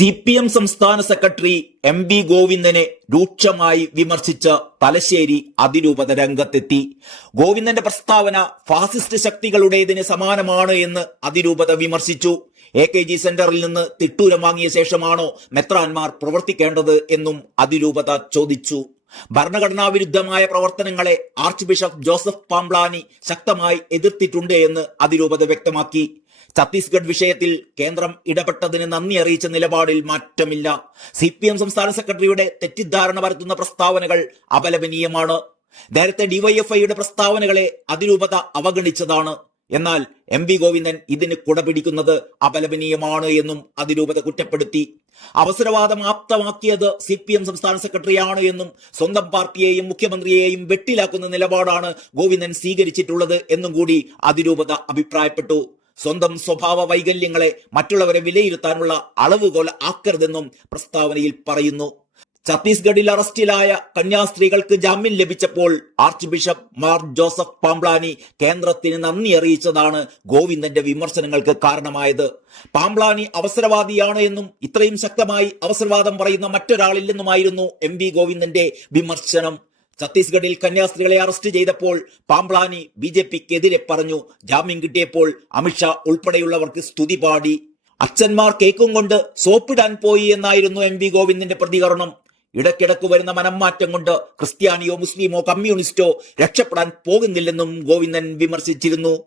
CPM സംസ്ഥാന secretary MB ഗോവിന്ദനെ രൂക്ഷമായി വിമർശിച്ച തലശ്ശേരി അതിരൂപത രംഗത്തെത്തി. ഗോവിന്ദന്റെ പ്രസ്താവന ഫാസിസ്റ്റ് ശക്തികളുടേതിന് സമാനമാണ് എന്ന് അതിരൂപത വിമർശിച്ചു. AKG സെന്ററിൽ നിന്ന് തിട്ടൂരം വാങ്ങിയ ശേഷമാണോ മെത്രാൻമാർ പ്രവർത്തിക്കേണ്ടത് എന്നും അതിരൂപത ചോദിച്ചു. ഭരണഘടനാ വിരുദ്ധമായ പ്രവർത്തനങ്ങളെ ആർച്ച് ബിഷപ്പ് ജോസഫ് പാംബ്ലാനി ശക്തമായി എതിർത്തിട്ടുണ്ട് എന്ന് അതിരൂപത വ്യക്തമാക്കി. ഛത്തീസ്ഗഡ് വിഷയത്തിൽ കേന്ദ്രം ഇടപെട്ടതിന് നന്ദി അറിയിച്ച നിലപാടിൽ മാറ്റമില്ല. CPM സംസ്ഥാന സെക്രട്ടറിയുടെ തെറ്റിദ്ധാരണ പരത്തുന്ന പ്രസ്താവനകൾ അപലപനീയമാണ്. നേരത്തെ DYFIയുടെ പ്രസ്താവനകളെ അതിരൂപത അവഗണിച്ചതാണ്. എന്നാൽ MB ഗോവിന്ദൻ ഇതിന് കുടപിടിക്കുന്നത് അപലപനീയമാണ് എന്നും അതിരൂപത കുറ്റപ്പെടുത്തി. അവസരവാദം ആപ്തമാക്കിയത് CPM സംസ്ഥാന സെക്രട്ടറിയാണ് എന്നും സ്വന്തം പാർട്ടിയെയും മുഖ്യമന്ത്രിയെയും വെട്ടിലാക്കുന്ന നിലപാടാണ് ഗോവിന്ദൻ സ്വീകരിച്ചിട്ടുള്ളത് എന്നും കൂടി അതിരൂപത അഭിപ്രായപ്പെട്ടു. സ്വന്തം സ്വഭാവ വൈകല്യങ്ങളെ മറ്റുള്ളവരെ വിലയിരുത്താനുള്ള അളവുകോൽ ആക്കരുതെന്നും പ്രസ്താവനയിൽ പറയുന്നു. ഛത്തീസ്ഗഡിൽ അറസ്റ്റിലായ കന്യാസ്ത്രീകൾക്ക് ജാമ്യം ലഭിച്ചപ്പോൾ arch bishop Mar Joseph Pamplany കേന്ദ്രത്തിന് നന്ദി അറിയിച്ചതാണ് ഗോവിന്ദന്റെ വിമർശനങ്ങൾക്ക് കാരണമായത്. പാംബ്ലാനി അവസരവാദിയാണ് എന്നും ഇത്രയും ശക്തമായി അവസരവാദം പറയുന്ന മറ്റൊരാളില്ലെന്നുമായിരുന്നു MB ഗോവിന്ദന്റെ വിമർശനം. ഛത്തീസ്ഗഡിൽ കന്യാസ്ത്രീകളെ അറസ്റ്റ് ചെയ്തപ്പോൾ പാംബ്ലാനി BJPക്കെതിരെ പറഞ്ഞു. ജാമ്യം കിട്ടിയപ്പോൾ അമിത്ഷാ ഉൾപ്പെടെയുള്ളവർക്ക് സ്തുതി പാടി. അച്ഛന്മാർ കേക്കും കൊണ്ട് സോപ്പിടാൻ പോയി എന്നായിരുന്നു MB ഗോവിന്ദന്റെ പ്രതികരണം. ഇടയ്ക്കിടക്ക് വരുന്ന മനംമാറ്റം കൊണ്ട് ക്രിസ്ത്യാനിയോ മുസ്ലിമോ കമ്മ്യൂണിസ്റ്റോ രക്ഷപ്പെടാൻ പോകുന്നില്ലെന്നും ഗോവിന്ദൻ വിമർശിച്ചിരുന്നു.